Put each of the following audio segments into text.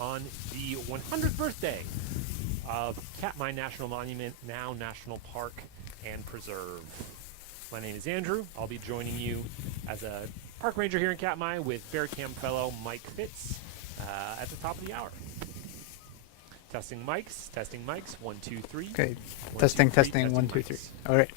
on the 100th birthday of Katmai National Monument, now National Park and Preserve. My name is Andrew. I'll be joining you as a park ranger here in Katmai with Bear Cam fellow Mike Fitz at the top of the hour. Testing mics, 1, 2, 3. Okay. 1, Testing, 2, 3, testing, one, two, mics. three. All right.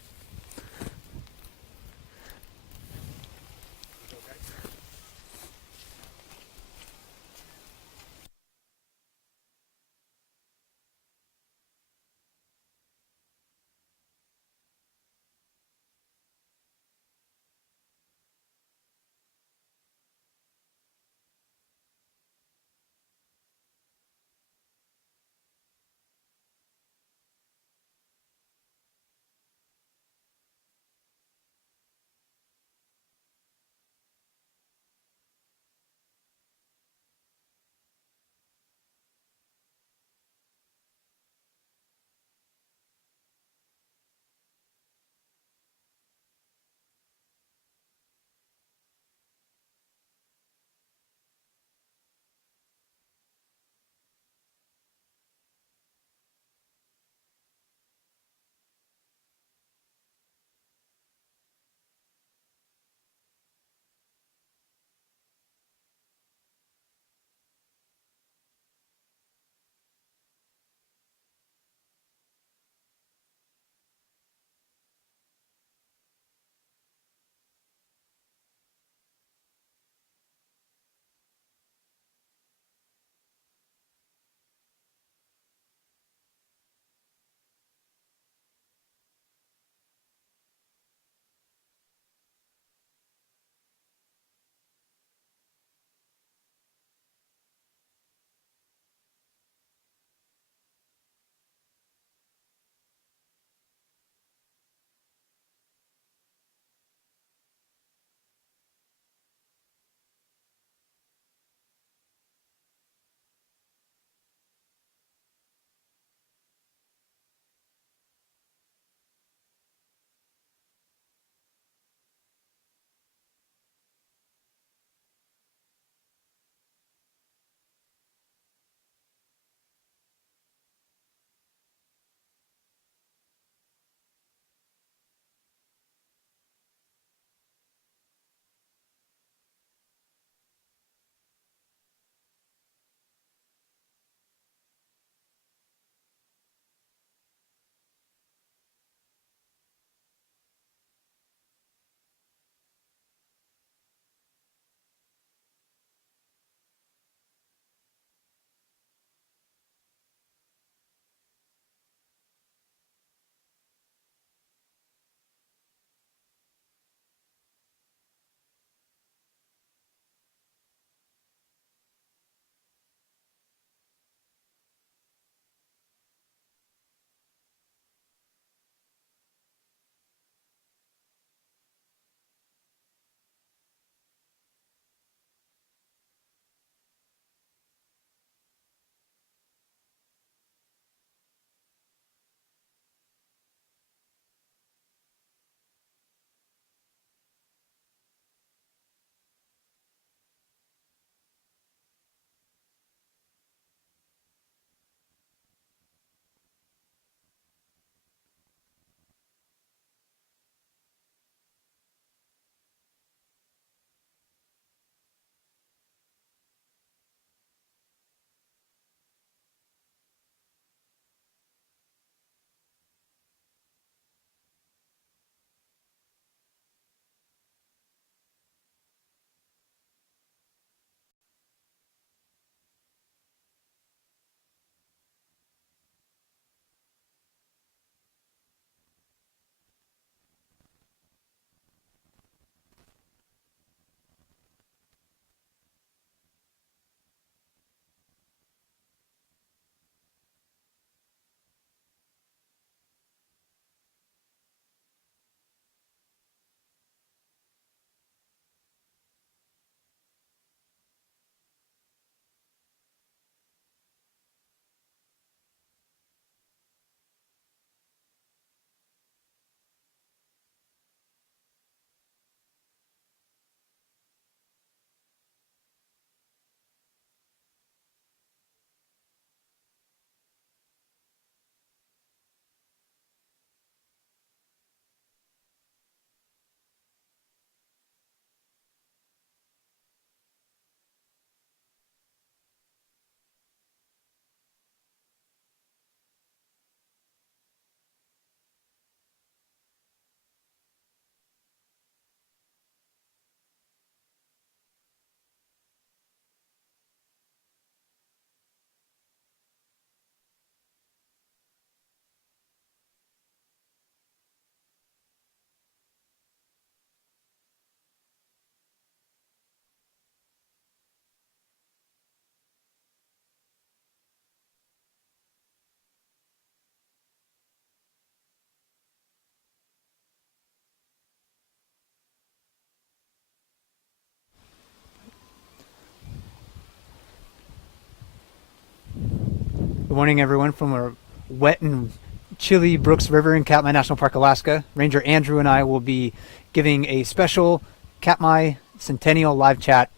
morning, everyone, from a wet and chilly Brooks River in Katmai National Park, Alaska. Ranger Andrew and I will be giving a special Katmai Centennial live chat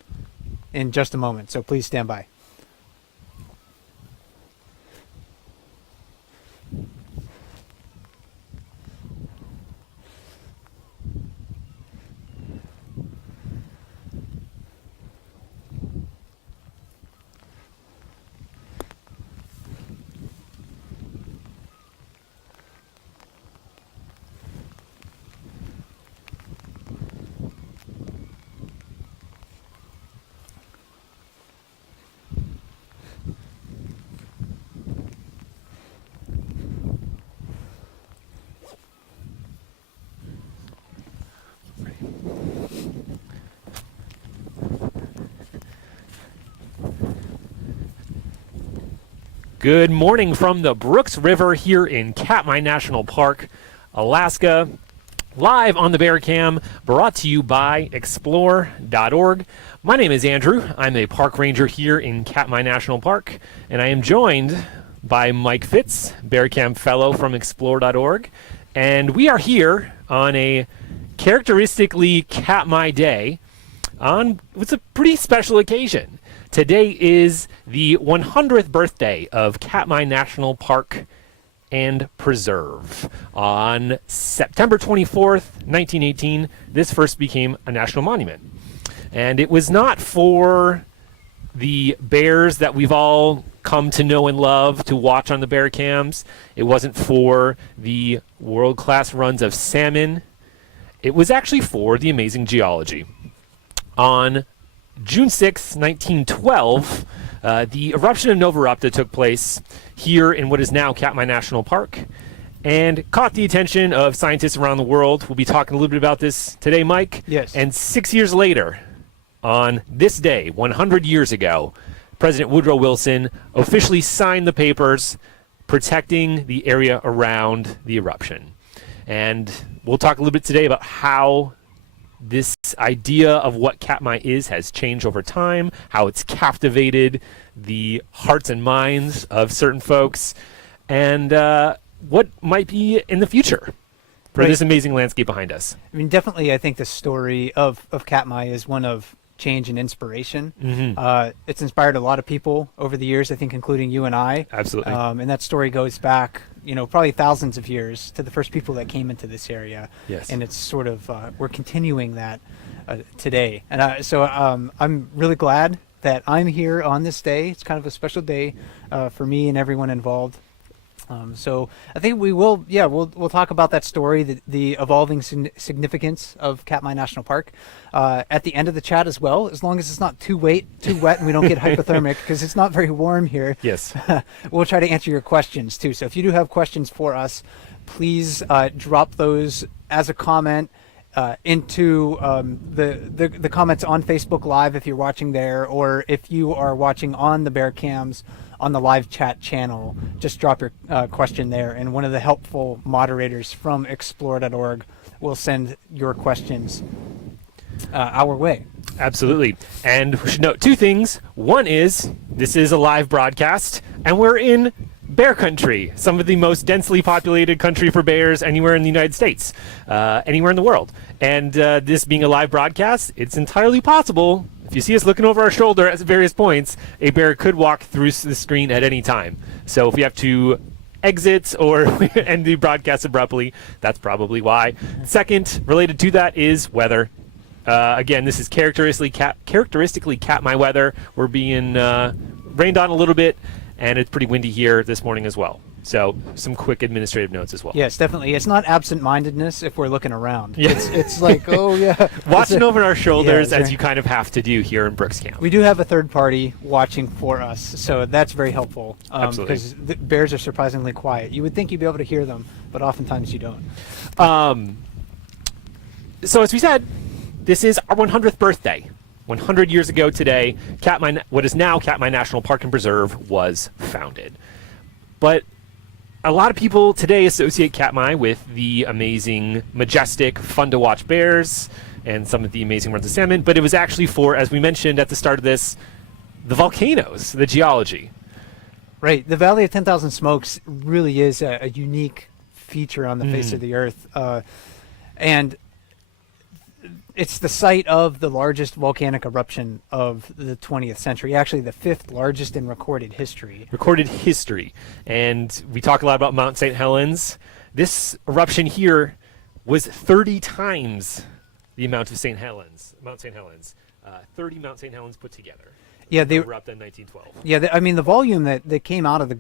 in just a moment, so please stand by. Good morning from the Brooks River here in Katmai National Park, Alaska. Live on the Bear Cam, brought to you by Explore.org. My name is Andrew. I'm a park ranger here in Katmai National Park, and I am joined by Mike Fitz, Bear Cam fellow from Explore.org. And we are here on a characteristically Katmai day on what's a pretty special occasion. Today is the 100th birthday of Katmai National Park and Preserve. On September 24th, 1918, this first became a national monument. And it was not for the bears that we've all come to know and love to watch on the bear cams. It wasn't for the world-class runs of salmon. It was actually for the amazing geology. On June 6, 1912, the eruption of Nova Erupta took place here in what is now Katmai National Park and caught the attention of scientists around the world. We'll be talking a little bit about this today, Mike. Yes. And 6 years later, on this day, 100 years ago, President Woodrow Wilson officially signed the papers protecting the area around the eruption. And we'll talk a little bit today about how this idea of what Katmai is has changed over time, how it's captivated the hearts and minds of certain folks, and what might be in the future for this amazing landscape behind us. I mean, definitely, I think the story of Katmai is one of change and inspiration. Mm-hmm. It's inspired a lot of people over the years, I think, including you and I. Absolutely. And that story goes back, probably thousands of years to the first people that came into this area. Yes. And it's sort of, we're continuing that today. And so I'm really glad that I'm here on this day. It's kind of a special day for me and everyone involved. So I think we will, we'll talk about that story, the evolving significance of Katmai National Park at the end of the chat as well, as long as it's not too wet and we don't get hypothermic, because it's not very warm here. Yes. We'll try to answer your questions too. So if you do have questions for us, please drop those as a comment into the comments on Facebook Live if you're watching there, or if you are watching on the Bear Cams on the live chat channel, just drop your question there, and one of the helpful moderators from Explore.org will send your questions our way. Absolutely. And we should note two things. One is this is a live broadcast, and we're in bear country, some of the most densely populated country for bears anywhere in the United States, anywhere in the world. And this being a live broadcast, it's entirely possible, if you see us looking over our shoulder at various points, a bear could walk through the screen at any time. So if we have to exit or end the broadcast abruptly, that's probably why. Second, related to that is weather. Again, this is characteristically Katmai weather. We're being rained on a little bit, and it's pretty windy here this morning as well. So some quick administrative notes as well. Yes, definitely. It's not absent-mindedness if we're looking around. Yeah. It's like, oh, yeah. Watching over our shoulders, Yeah, as you kind of have to do here in Brooks Camp. We do have a third party watching for us, so that's very helpful. Absolutely. Because the bears are surprisingly quiet. You would think you'd be able to hear them, but oftentimes you don't. So as we said, this is our 100th birthday. 100 years ago today, what is now Katmai National Park and Preserve was founded. But a lot of people today associate Katmai with the amazing, majestic, fun-to-watch bears and some of the amazing runs of salmon, but it was actually for, as we mentioned at the start of this, the volcanoes, the geology. Right. The Valley of 10,000 Smokes really is a unique feature on the face of the earth. And it's the site of the largest volcanic eruption of the 20th century, actually the fifth largest in recorded history. Recorded history. And we talk a lot about Mount St. Helens. This eruption here was 30 times the amount of Mount St. Helens. 30 Mount St. Helens put together. Yeah, they erupted in 1912. Yeah, I mean the volume that came out of the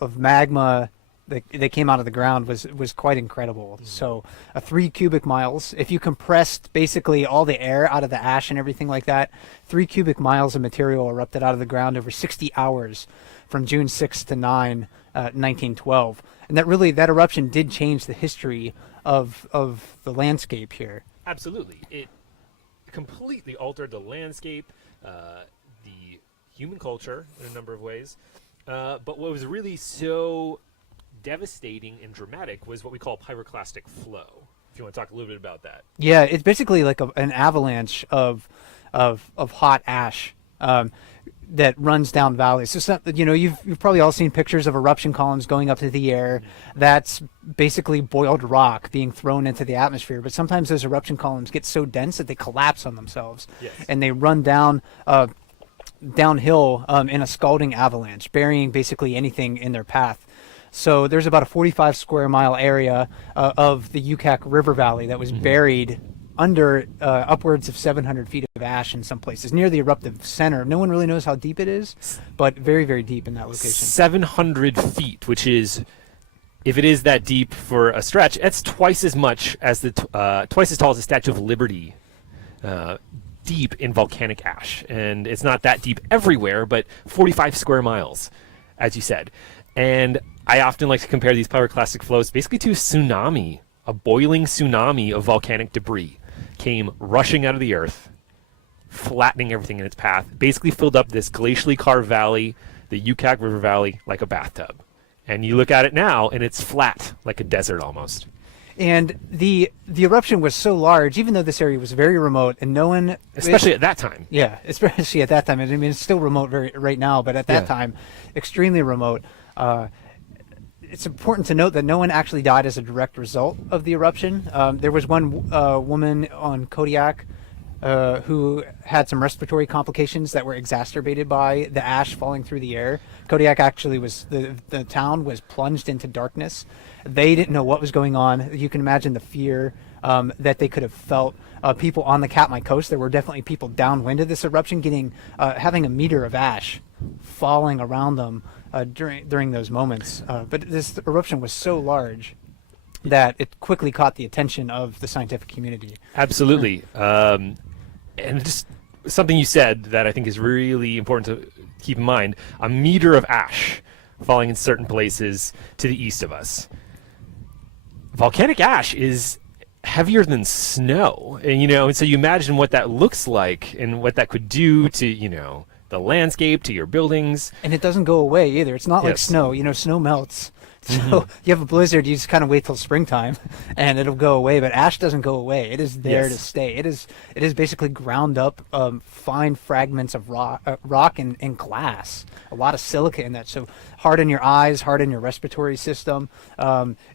of magma that came out of the ground was quite incredible. So 3 cubic miles. If you compressed basically all the air out of the ash and everything like that, 3 cubic miles of material erupted out of the ground over 60 hours from June 6 to 9, 1912. And that eruption did change the history of the landscape here. Absolutely. It completely altered the landscape, the human culture in a number of ways. But what was really so devastating and dramatic was what we call pyroclastic flow. If you want to talk a little bit about that. Yeah, it's basically like an avalanche of hot ash that runs down valleys. So you've probably all seen pictures of eruption columns going up to the air. That's basically boiled rock being thrown into the atmosphere. But sometimes those eruption columns get so dense that they collapse on themselves, Yes. and they run downhill in a scalding avalanche, burying basically anything in their path. So there's about a 45 square mile area of the Yucak River Valley that was buried under upwards of 700 feet of ash in some places, near the eruptive center. No one really knows how deep it is, but very, very deep in that location. 700 feet, which is, if it is that deep for a stretch, that's twice as much as twice as tall as the Statue of Liberty, deep in volcanic ash. And it's not that deep everywhere, but 45 square miles, as you said. And I often like to compare these pyroclastic flows basically to a tsunami. A boiling tsunami of volcanic debris came rushing out of the earth, flattening everything in its path, basically filled up this glacially carved valley, the Yucak River Valley, like a bathtub. And you look at it now, and it's flat, like a desert almost. And the eruption was so large, even though this area was very remote, and no one... Especially at that time. Yeah, especially at that time. I mean, it's still remote right now, but at that time, extremely remote. It's important to note that no one actually died as a direct result of the eruption. There was one woman on Kodiak who had some respiratory complications that were exacerbated by the ash falling through the air. Kodiak actually was, the town was plunged into darkness. They didn't know what was going on. You can imagine the fear that they could have felt. People on the Katmai coast, there were definitely people downwind of this eruption having a meter of ash falling around them during those moments. But this eruption was so large that it quickly caught the attention of the scientific community. Absolutely. And just something you said that I think is really important to keep in mind, a meter of ash falling in certain places to the east of us. Volcanic ash is heavier than snow. And so you imagine what that looks like and what that could do to, the landscape, to your buildings. And it doesn't go away either. It's not like Yes. snow. Snow melts. So you have a blizzard, you just kind of wait till springtime and it'll go away. But ash doesn't go away. It is there to stay. It is basically ground up fine fragments of rock and glass. A lot of silica in that. So hard on your eyes, hard on your respiratory system.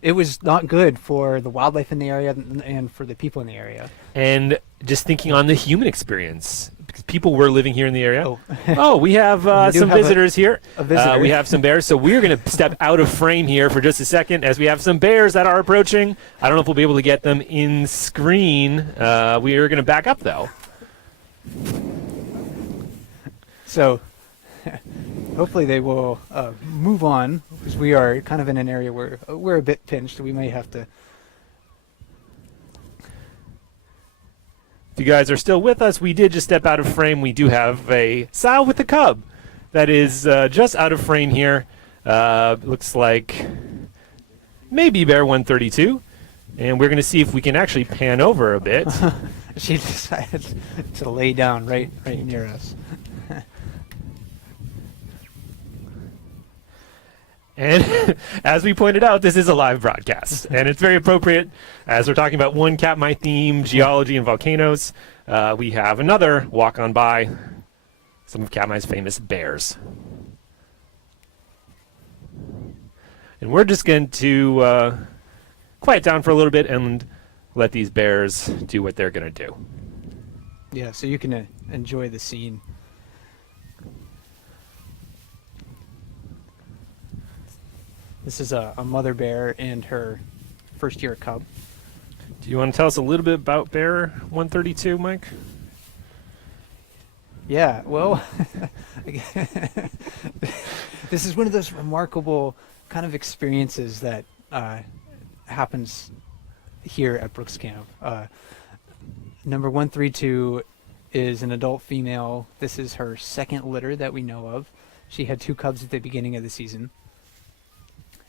It was not good for the wildlife in the area and for the people in the area. And just thinking on the human experience, because people were living here in the area. Oh. We have We do some have visitors here. a visitor. We have some bears, so we're going to step out of frame here for just a second as we have some bears that are approaching. I don't know if we'll be able to get them in screen. We are going to back up, though. So hopefully they will move on, because we are kind of in an area where we're a bit pinched. We may have to... If you guys are still with us, we did just step out of frame. We do have a sow with a cub that is just out of frame here. Looks like maybe bear 132. And we're going to see if we can actually pan over a bit. She decided to lay down right near us. And as we pointed out, this is a live broadcast. And it's very appropriate as we're talking about one Katmai theme, geology and volcanoes. We have another walk on by some of Katmai's famous bears. And we're just going to quiet down for a little bit and let these bears do what they're going to do. Yeah, so you can enjoy the scene. This is a mother bear and her first year cub. Do you want to tell us a little bit about Bear 132, Mike? Yeah, well, this is one of those remarkable kind of experiences that happens here at Brooks Camp. Number 132 is an adult female. This is her second litter that we know of. She had 2 cubs at the beginning of the season.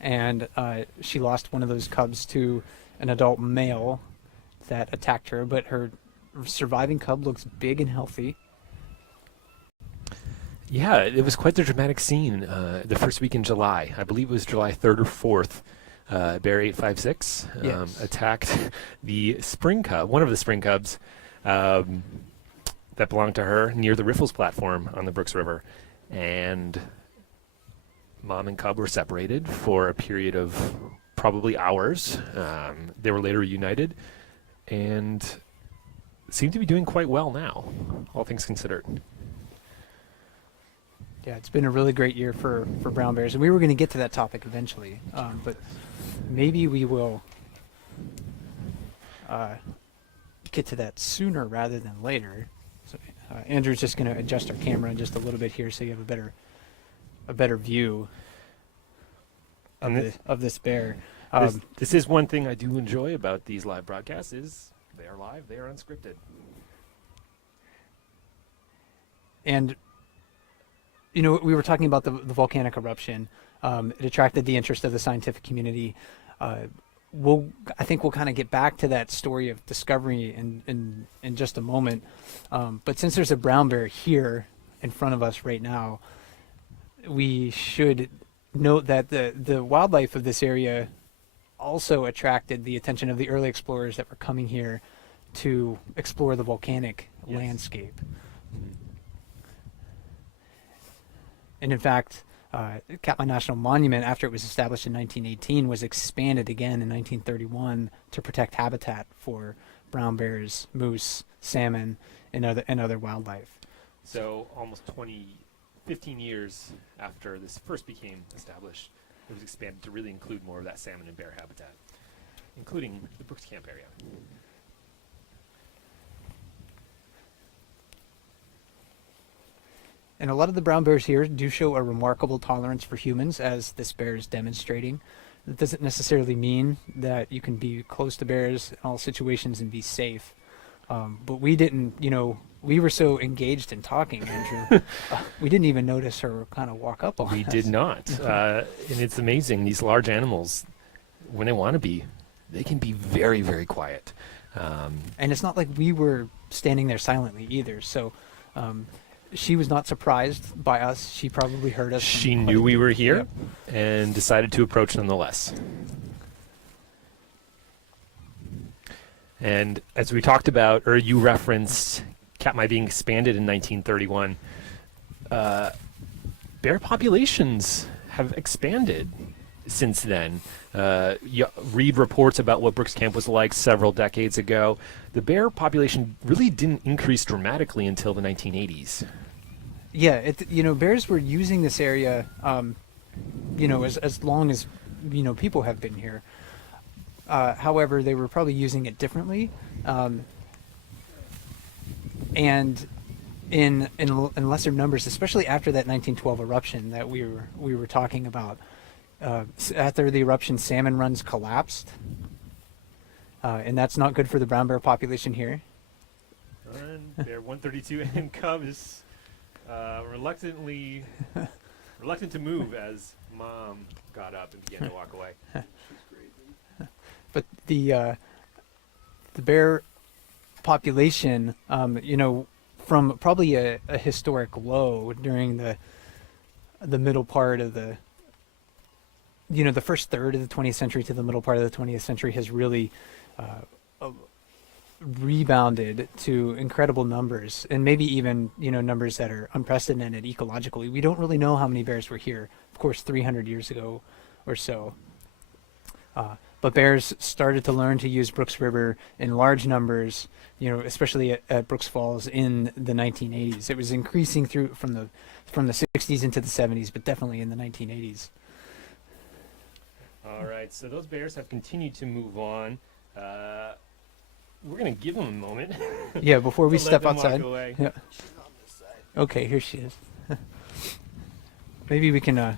And she lost one of those cubs to an adult male that attacked her, but her surviving cub looks big and healthy. Yeah, it was quite the dramatic scene the first week in July. I believe it was July 3rd or 4th. Bear 856 Yes. attacked the spring cub, one of the spring cubs that belonged to her near the Riffles platform on the Brooks River. And mom and cub were separated for a period of probably hours. They were later reunited and seem to be doing quite well now, all things considered. Yeah, it's been a really great year for brown bears, and we were going to get to that topic eventually, but maybe we will get to that sooner rather than later. So, Andrew's just going to adjust our camera just a little bit here so you have a better view of this bear. This is one thing I do enjoy about these live broadcasts is they are live, they are unscripted. And you know, we were talking about the volcanic eruption. It attracted the interest of the scientific community. I think we'll kind of get back to that story of discovery in just a moment. But since there's a brown bear here in front of us right now, we should note that the wildlife of this area also attracted the attention of the early explorers that were coming here to explore the volcanic landscape. And in fact, Katmai National Monument, after it was established in 1918, was expanded again in 1931 to protect habitat for brown bears, moose, salmon, and other wildlife. So almost 15 years after this first became established, it was expanded to really include more of that salmon and bear habitat, including the Brooks Camp area. And a lot of the brown bears here do show a remarkable tolerance for humans, as this bear is demonstrating. That doesn't necessarily mean that you can be close to bears in all situations and be safe. But we didn't, we were so engaged in talking, Andrew, we didn't even notice her kind of walk up on us. We did not. And it's amazing. These large animals, when they want to be, they can be very, very quiet. And it's not like we were standing there silently either. So she was not surprised by us. She probably heard us. She knew we were here and decided to approach nonetheless. And as we talked about, or you referenced Katmai being expanded in 1931, bear populations have expanded since then. You read reports about what Brooks Camp was like several decades ago. The bear population really didn't increase dramatically until the 1980s. Yeah, bears were using this area, as long as, people have been here. However, they were probably using it differently, and in lesser numbers, especially after that 1912 eruption that we were talking about. After the eruption, salmon runs collapsed, and that's not good for the brown bear population here. And bear 132 and cub is reluctant to move as mom got up and began to walk away. But the bear population, from probably a historic low during the middle part of the first third of the 20th century to the middle part of the 20th century has really rebounded to incredible numbers, and maybe even numbers that are unprecedented ecologically. We don't really know how many bears were here. Of course, 300 years ago, or so. But bears started to learn to use Brooks River in large numbers, especially at Brooks Falls in the 1980s. It was increasing from the 60s into the 70s, but definitely in the 1980s. All right, so those bears have continued to move on. We're going to give them a moment. Yeah, before we to step let them outside. Walk away. Yeah. Okay, here she is. Maybe we can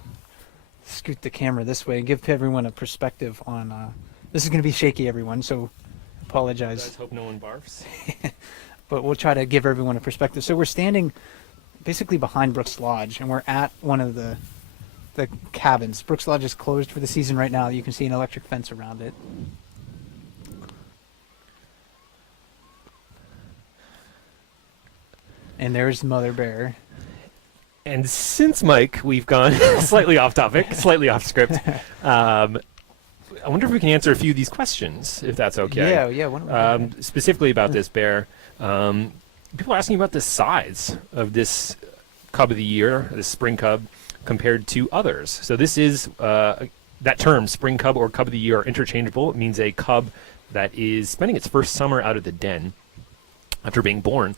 scoot the camera this way and give everyone a perspective on. This is going to be shaky, everyone, so apologize. Let's hope no one barfs. But we'll try to give everyone a perspective. So we're standing basically behind Brooks Lodge, and we're at one of the cabins. Brooks Lodge is closed for the season right now. You can see an electric fence around it. And there's Mother Bear. And since, Mike, we've gone slightly off topic, slightly off script, I wonder if we can answer a few of these questions, if that's okay. Yeah. Why don't we Specifically about this bear. People are asking about the size of this cub of the year, this spring cub, compared to others. So this is, that term, spring cub or cub of the year, are interchangeable. It means a cub that is spending its first summer out of the den after being born.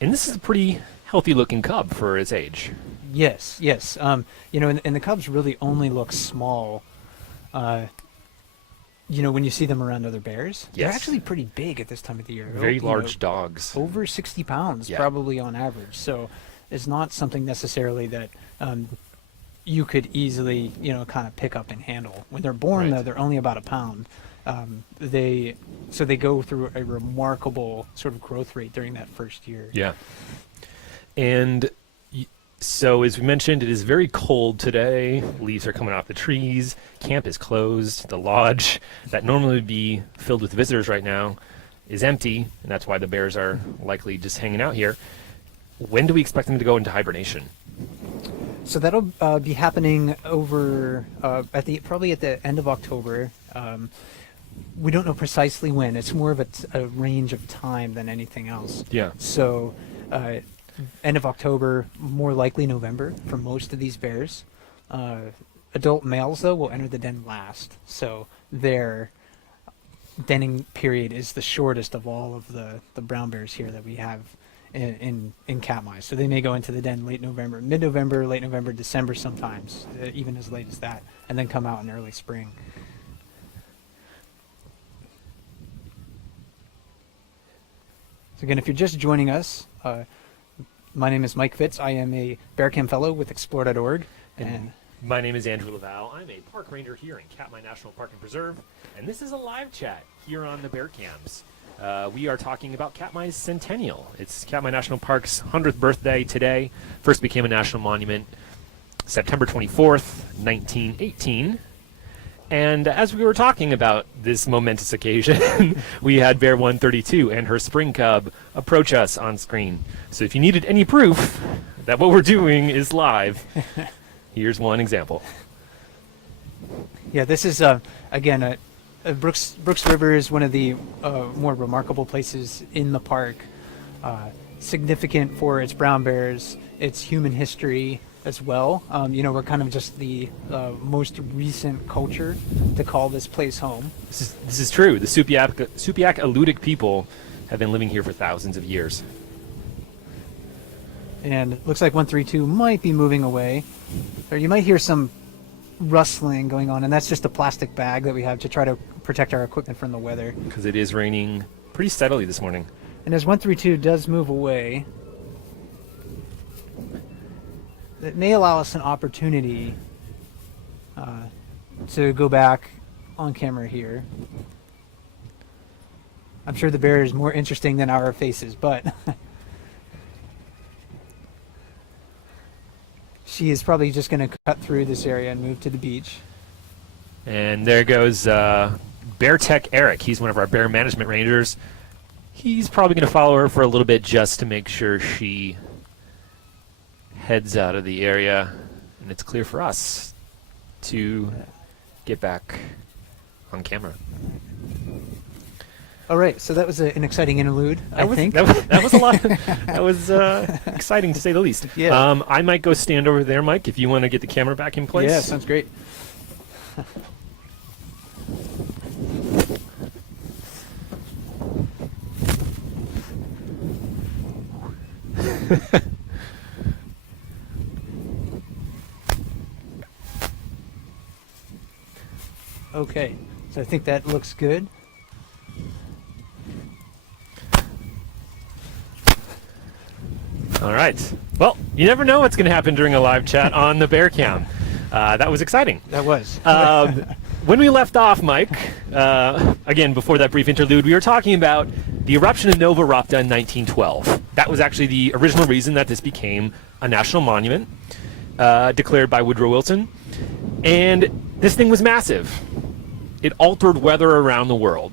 And this is a pretty healthy-looking cub for its age. Yes. And the cubs really only look small. When you see them around other bears, they're Yes. actually pretty big at this time of the year. Very large dogs. Over 60 pounds, Yeah. probably on average. So it's not something necessarily that you could easily, kind of pick up and handle. When they're born, Right. though, they're only about a pound. They go through a remarkable sort of growth rate during that first year. Yeah. And so, as we mentioned, it is very cold today. Leaves are coming off the trees. Camp is closed. The lodge that normally would be filled with visitors right now is empty, and that's why the bears are likely just hanging out here. When do we expect them to go into hibernation? So that'll be happening over probably at the end of October. We don't know precisely when. It's more of a range of time than anything else. Yeah. So end of October, more likely November for most of these bears. Adult males, though, will enter the den last. So their denning period is the shortest of all of the brown bears here that we have in Katmai. So they may go into the den late November, mid-November, late November, December sometimes, even as late as that, and then come out in early spring. So again, if you're just joining us, my name is Mike Fitz. I am a Bear Cam Fellow with Explore.org. And My name is Andrew Laval. I'm a park ranger here in Katmai National Park and Preserve, and this is a live chat here on the Bear Cams. We are talking about Katmai's centennial. It's Katmai National Park's 100th birthday today. First became a national monument September 24th, 1918. And as we were talking about this momentous occasion, we had Bear 132 and her spring cub approach us on screen. So if you needed any proof that what we're doing is live, here's one example. yeah, this is, again, Brooks River is one of the more remarkable places in the park. Significant for its brown bears, its human history as well. We're kind of just the most recent culture to call this place home. This is true. The Supiaq-Alutiiq people have been living here for thousands of years. And it looks like 132 might be moving away. Or you might hear some rustling going on, and that's just a plastic bag that we have to try to protect our equipment from the weather. Because it is raining pretty steadily this morning. And as 132 does move away, it may allow us an opportunity to go back on camera here. I'm sure the bear is more interesting than our faces, but she is probably just going to cut through this area and move to the beach. And there goes Bear Tech Eric. He's one of our bear management rangers. He's probably going to follow her for a little bit just to make sure she heads out of the area and it's clear for us to get back on camera. All right, so that was an exciting interlude, I think. That was a lot. That was exciting to say the least. Yeah. I might go stand over there, Mike, if you want to get the camera back in place. Yeah, sounds great. Okay, so I think that looks good. All right. Well, you never know what's going to happen during a live chat on the Bear Cam. That was exciting. That was. When we left off, Mike, again, before that brief interlude, we were talking about the eruption of Nova Rapta in 1912. That was actually the original reason that this became a national monument, declared by Woodrow Wilson. And this thing was massive. It altered weather around the world.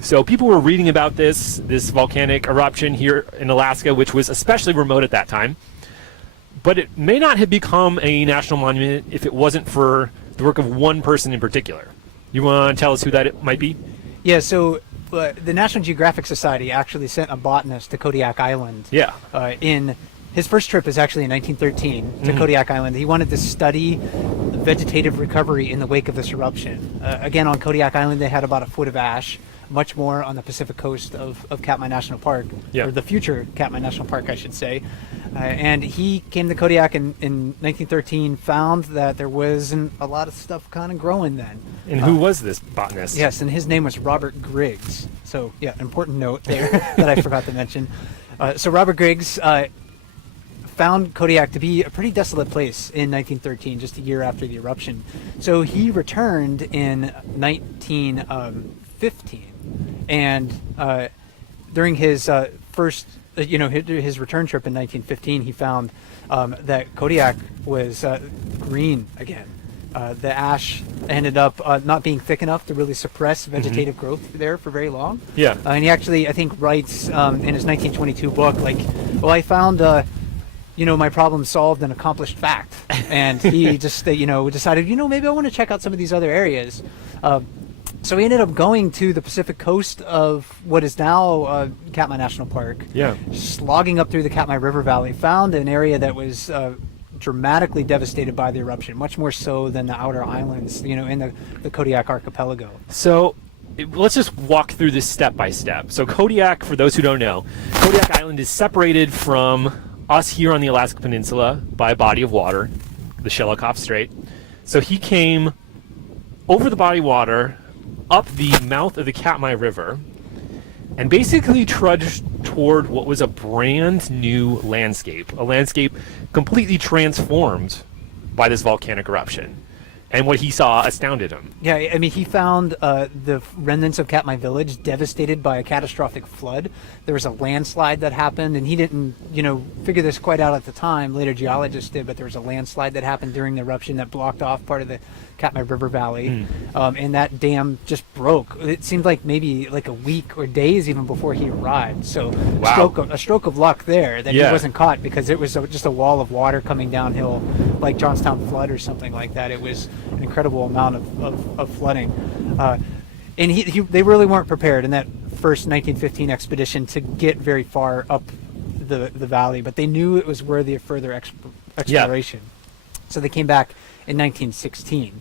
So people were reading about this volcanic eruption here in Alaska, which was especially remote at that time. But it may not have become a national monument if it wasn't for the work of one person in particular. You want to tell us who that might be? Yeah, so the National Geographic Society actually sent a botanist to Kodiak Island. Yeah. In his first trip was actually in 1913 to Kodiak Island. He wanted to study vegetative recovery in the wake of this eruption. Again, on Kodiak Island, they had about a foot of ash, much more on the Pacific coast of Katmai National Park, or the future Katmai National Park, I should say. And he came to Kodiak in 1913, found that there wasn't a lot of stuff kind of growing then. And who was this botanist? Yes, and his name was Robert Griggs. So, yeah, important note there that I forgot to mention. So Robert Griggs found Kodiak to be a pretty desolate place in 1913, just a year after the eruption. So he returned in 1915, and during his first, his return trip in 1915, he found that Kodiak was green again. The ash ended up not being thick enough to really suppress vegetative growth there for very long. Yeah. And he actually, I think, writes in his 1922 book, like, well, I found my problem solved, an accomplished fact. And he just, decided, maybe I want to check out some of these other areas. So he ended up going to the Pacific coast of what is now Katmai National Park. Yeah. Slogging up through the Katmai River Valley, found an area that was dramatically devastated by the eruption, much more so than the outer islands, in the Kodiak archipelago. So let's just walk through this step by step. So Kodiak, for those who don't know, Kodiak Island is separated from us here on the Alaska Peninsula by a body of water, the Shelikof Strait. So he came over the body of water, up the mouth of the Katmai River, and basically trudged toward what was a brand new landscape, a landscape completely transformed by this volcanic eruption. And what he saw astounded him. Yeah, I mean, he found the remnants of Katmai Village devastated by a catastrophic flood. There was a landslide that happened, and he didn't, figure this quite out at the time. Later geologists did, but there was a landslide that happened during the eruption that blocked off part of the Katmai River Valley, and that dam just broke. It seemed like maybe like a week or days even before he arrived. So wow. a stroke of luck there that he wasn't caught, because it was just a wall of water coming downhill, like Johnstown flood or something like that. It was an incredible amount of flooding, and they really weren't prepared in that first 1915 expedition to get very far up the valley, but they knew it was worthy of further exploration. So they came back in 1916,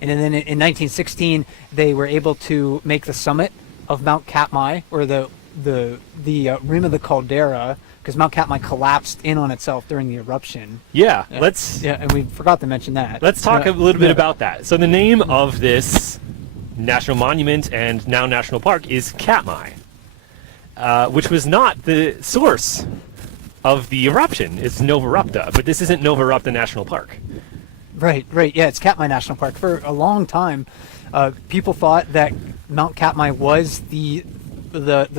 and then in 1916 they were able to make the summit of Mount Katmai, or the rim of the caldera, because Mount Katmai collapsed in on itself during the eruption. Yeah, and we forgot to mention that. Let's talk a little bit about that. So the name of this national monument and now national park is Katmai, which was not the source of the eruption. It's Nova Rapta, but this isn't Nova Rapta National Park. Right. Yeah, it's Katmai National Park. For a long time, people thought that Mount Katmai was the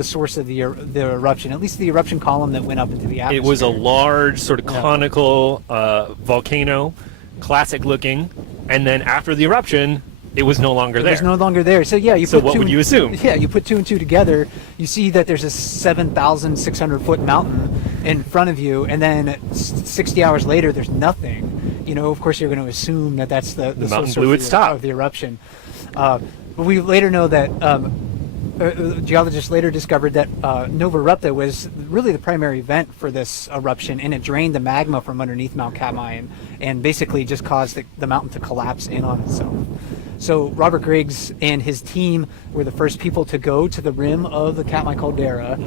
source of the eruption, at least the eruption column that went up into the atmosphere. It was a large, sort of conical volcano, classic looking, and then after the eruption, it was no longer there. It was no longer there. So yeah, what would you assume? Yeah, you put two and two together, you see that there's a 7,600 foot mountain in front of you, and then 60 hours later, there's nothing. Of course, you're going to assume that that's the mountain source blew its top of the eruption. But we later know that geologists later discovered that Nova Rapta was really the primary event for this eruption, and it drained the magma from underneath Mount Katmai and basically just caused the mountain to collapse in on itself. So Robert Griggs and his team were the first people to go to the rim of the Katmai caldera,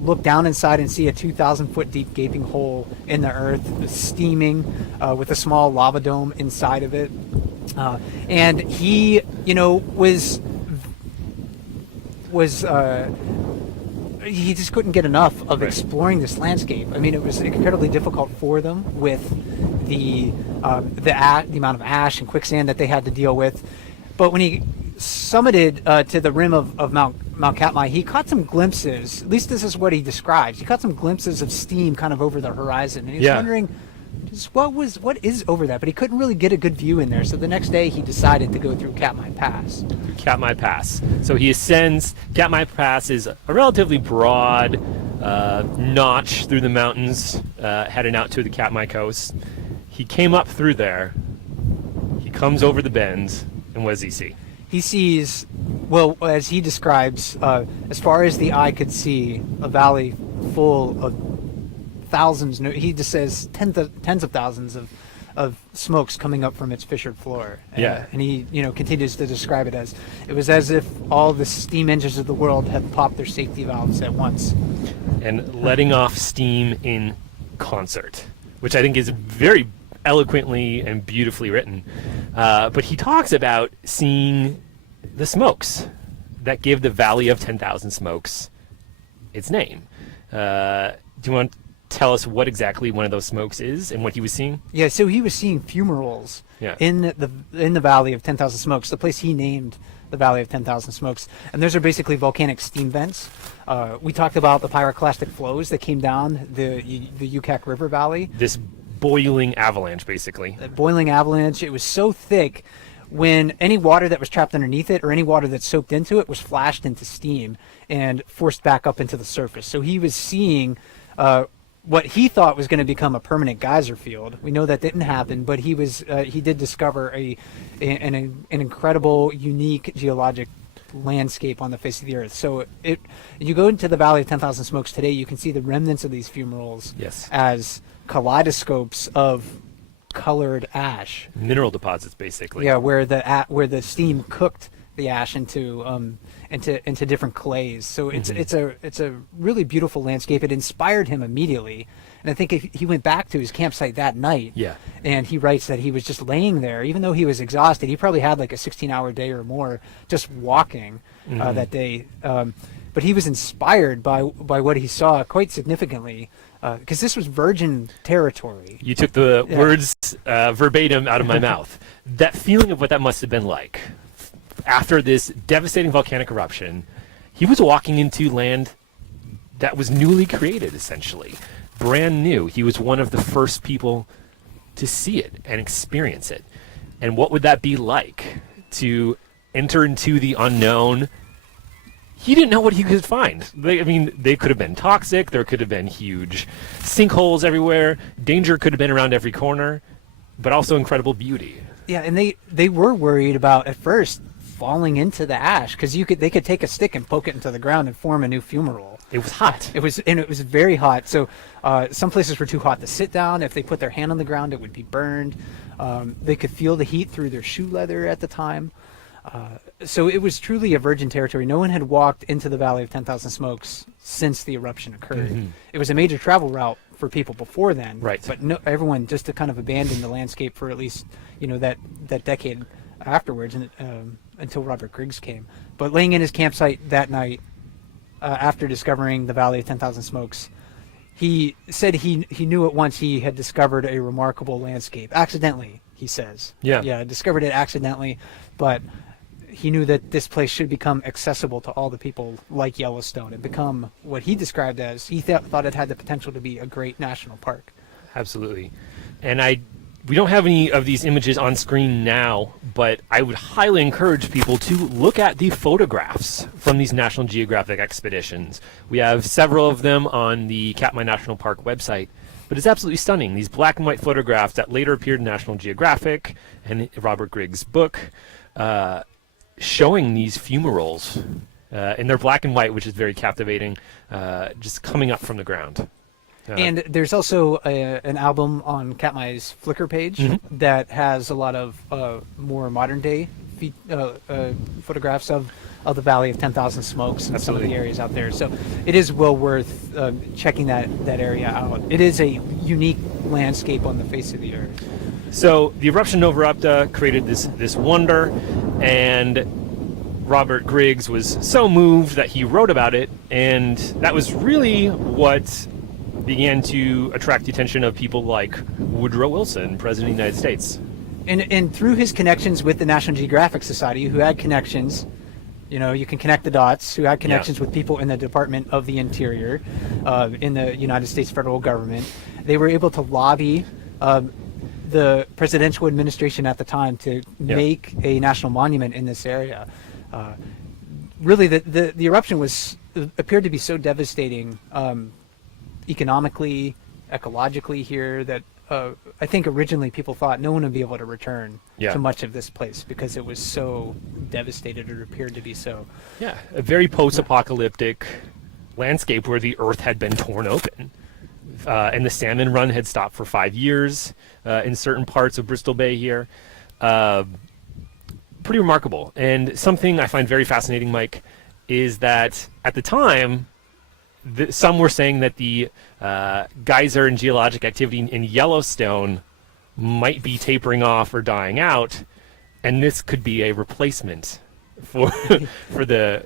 look down inside and see a 2,000-foot deep gaping hole in the earth, steaming, with a small lava dome inside of it. And he, he just couldn't get enough of exploring this landscape. I mean, it was incredibly difficult for them with the amount of ash and quicksand that they had to deal with. But when he summited to the rim of Mount Katmai, he caught some glimpses. At least this is what he describes. He caught some glimpses of steam kind of over the horizon, and he was wondering just what is over that. But he couldn't really get a good view in there. So the next day, he decided to go through Katmai Pass. Katmai Pass. So he ascends. Katmai Pass is a relatively broad notch through the mountains, heading out to the Katmai coast. He came up through there. He comes over the bend, and what does he see? He sees, well, as he describes, as far as the eye could see, a valley full of thousands. He just says tens of thousands of smokes coming up from its fissured floor. And he, continues to describe it as it was as if all the steam engines of the world had popped their safety valves at once, and letting off steam in concert, which I think is very eloquently and beautifully written. But he talks about seeing the smokes that give the Valley of 10,000 Smokes its name. Do you want to tell us what exactly one of those smokes is and what he was seeing? Yeah, so he was seeing fumaroles in the Valley of 10,000 Smokes, the place he named the Valley of 10,000 Smokes. And those are basically volcanic steam vents. We talked about the pyroclastic flows that came down the Yucak River Valley. This boiling avalanche, basically. A boiling avalanche. It was so thick, when any water that was trapped underneath it or any water that soaked into it was flashed into steam and forced back up into the surface. So he was seeing what he thought was going to become a permanent geyser field. We know that didn't happen, but he did discover an incredible, unique geologic landscape on the face of the earth. So you go into the Valley of 10,000 Smokes today, you can see the remnants of these fumaroles as kaleidoscopes of colored ash, mineral deposits, basically. Yeah, where the steam cooked the ash into different clays. So it's a really beautiful landscape. It inspired him immediately, and I think if he went back to his campsite that night. And he writes that he was just laying there, even though he was exhausted. He probably had like a 16-hour day or more just walking that day. But he was inspired by what he saw quite significantly, because this was virgin territory. You took the words verbatim out of my mouth. That feeling of what that must have been like after this devastating volcanic eruption. He was walking into land that was newly created, essentially, brand new. He was one of the first people to see it and experience it. And what would that be like to enter into the unknown? He didn't know what he could find. They could have been toxic. There could have been huge sinkholes everywhere. Danger could have been around every corner, but also incredible beauty. Yeah, and they were worried about, at first, falling into the ash, because they could take a stick and poke it into the ground and form a new fumarole. It was hot. It was very hot. So some places were too hot to sit down. If they put their hand on the ground, it would be burned. They could feel the heat through their shoe leather at the time. So it was truly a virgin territory. No one had walked into the Valley of 10,000 Smokes since the eruption occurred. It was a major travel route for people before then. Right. But everyone just to kind of abandon the landscape for at least that decade afterwards, and until Robert Griggs came. But laying in his campsite that night, after discovering the Valley of 10,000 Smokes, he said he knew at once he had discovered a remarkable landscape. Accidentally, he says. Yeah, discovered it accidentally, but he knew that this place should become accessible to all the people like Yellowstone and become what he described as, he thought it had the potential to be a great national park. Absolutely. And we don't have any of these images on screen now, but I would highly encourage people to look at the photographs from these National Geographic expeditions. We have several of them on the Katmai National Park website, but it's absolutely stunning. These black and white photographs that later appeared in National Geographic and Robert Griggs' book, showing these fumaroles, and they're black and white, which is very captivating, just coming up from the ground. And there's also an album on Katmai's Flickr page that has a lot of more modern day photographs of the Valley of 10,000 Smokes and some of the Absolutely. areas out there. So it is well worth checking that area out. It is a unique landscape on the face of the earth. So the eruption Nova Erupta created this wonder, and Robert Griggs was so moved that he wrote about it, and that was really what began to attract the attention of people like Woodrow Wilson, President of the United States. And through his connections with the National Geographic Society, who had connections, you can connect the dots, who had connections with people in the Department of the Interior, in the United States federal government, they were able to lobby the presidential administration at the time to make a national monument in this area. Really, the eruption appeared to be so devastating economically, ecologically here that I think originally people thought no one would be able to return to much of this place because it was so devastated, or appeared to be so. Yeah, a very post-apocalyptic landscape where the earth had been torn open. And the salmon run had stopped for 5 years in certain parts of Bristol Bay here. Pretty remarkable. And something I find very fascinating, Mike, is that at the time, some were saying that the geyser and geologic activity in Yellowstone might be tapering off or dying out, and this could be a replacement for the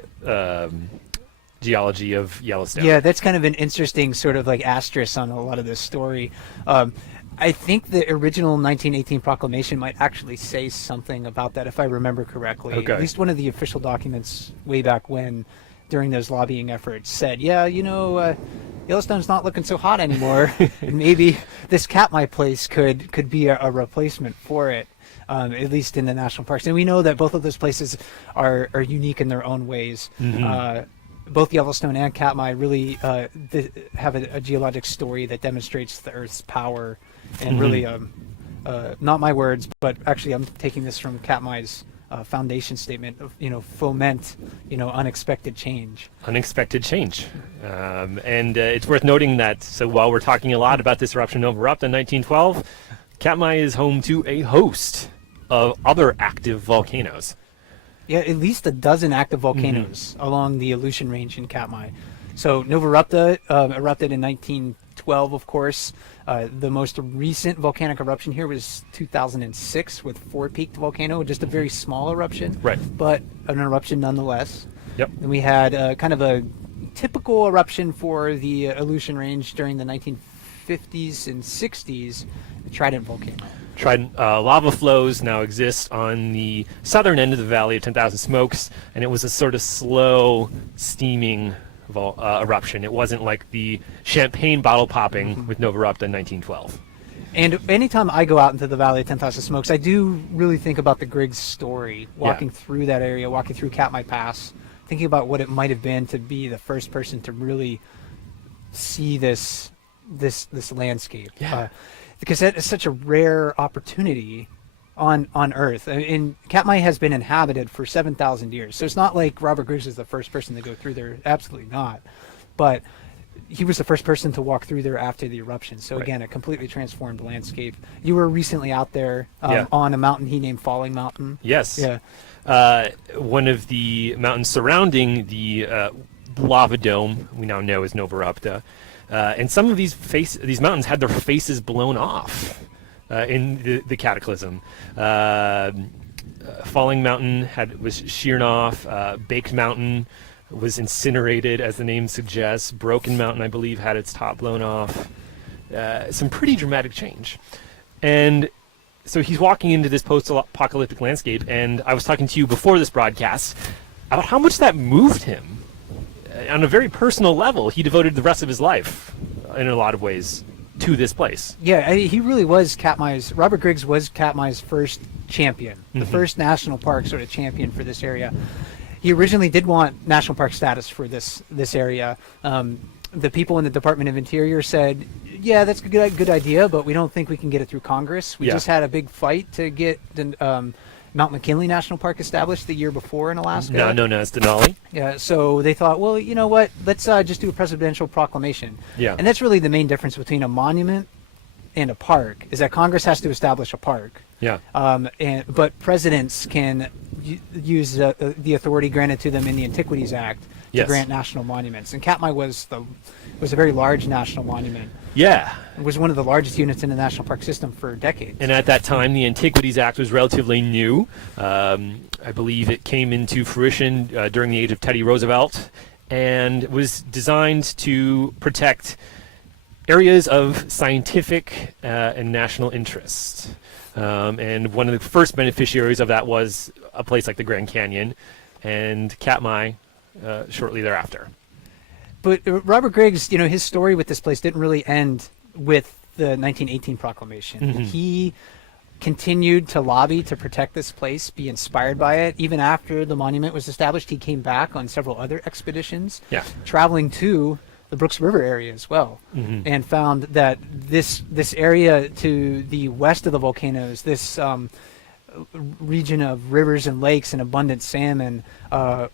geology of Yellowstone. Yeah, that's kind of an interesting sort of like asterisk on a lot of this story. I think the original 1918 proclamation might actually say something about that, if I remember correctly. Okay. At least one of the official documents way back when, during those lobbying efforts, said, Yellowstone's not looking so hot anymore. And maybe this Katmai place could be a replacement for it, at least in the national parks. And we know that both of those places are unique in their own ways. Mm-hmm. Both Yellowstone and Katmai really have a geologic story that demonstrates the Earth's power, and really, not my words, but actually I'm taking this from Katmai's foundation statement of, foment, unexpected change. Unexpected change. And it's worth noting that, so while we're talking a lot about this eruption Nova Erupta in 1912, Katmai is home to a host of other active volcanoes. Yeah, at least a dozen active volcanoes along the Aleutian Range in Katmai. So Nova Erupta erupted in 1912, of course. The most recent volcanic eruption here was 2006 with Four Peaked Volcano, just a very small eruption, Right. but an eruption nonetheless. Yep. And we had kind of a typical eruption for the Aleutian Range during the 1950s and 60s, the Trident Volcano. Lava flows now exist on the southern end of the Valley of 10,000 Smokes, and it was a sort of slow, steaming eruption. It wasn't like the champagne bottle popping with Nova Erupta in 1912. And anytime I go out into the Valley of 10,000 Smokes, I do really think about the Griggs story, walking through that area, walking through Katmai Pass, thinking about what it might have been to be the first person to really see this landscape. Yeah. Because that is such a rare opportunity on Earth. And Katmai has been inhabited for 7,000 years. So it's not like Robert Griggs is the first person to go through there. Absolutely not. But he was the first person to walk through there after the eruption. So again, a completely transformed landscape. You were recently out there on a mountain he named Falling Mountain. Yes. Yeah. One of the mountains surrounding the lava dome we now know as Nova Erupta. And some of these mountains had their faces blown off in the cataclysm. Falling Mountain was sheared off. Baked Mountain was incinerated, as the name suggests. Broken Mountain, I believe, had its top blown off. Some pretty dramatic change. And so he's walking into this post-apocalyptic landscape, and I was talking to you before this broadcast about how much that moved him. On a very personal level, he devoted the rest of his life, in a lot of ways, to this place. Yeah, he really was Robert Griggs was Katmai's first champion, the first national park sort of champion for this area. He originally did want national park status for this area. The people in the Department of Interior said, yeah, that's a good idea, but we don't think we can get it through Congress. We just had a big fight to get the Mount McKinley National Park established the year before in Alaska. Now known as Denali. Yeah, so they thought, well, you know what? Let's just do a presidential proclamation. Yeah. And that's really the main difference between a monument and a park, is that Congress has to establish a park. Yeah. But presidents can use the authority granted to them in the Antiquities Act to Yes. grant national monuments. And Katmai was a very large national monument. Yeah. It was one of the largest units in the national park system for decades. And at that time, the Antiquities Act was relatively new. I believe it came into fruition during the age of Teddy Roosevelt and was designed to protect areas of scientific and national interest. And one of the first beneficiaries of that was a place like the Grand Canyon and Katmai shortly thereafter. But Robert Griggs, his story with this place didn't really end with the 1918 proclamation. Mhm. He continued to lobby to protect this place, be inspired by it. Even after the monument was established, he came back on several other expeditions, Yeah. traveling to the Brooks River area as well, Mhm. and found that this area to the west of the volcanoes, this region of rivers and lakes and abundant salmon,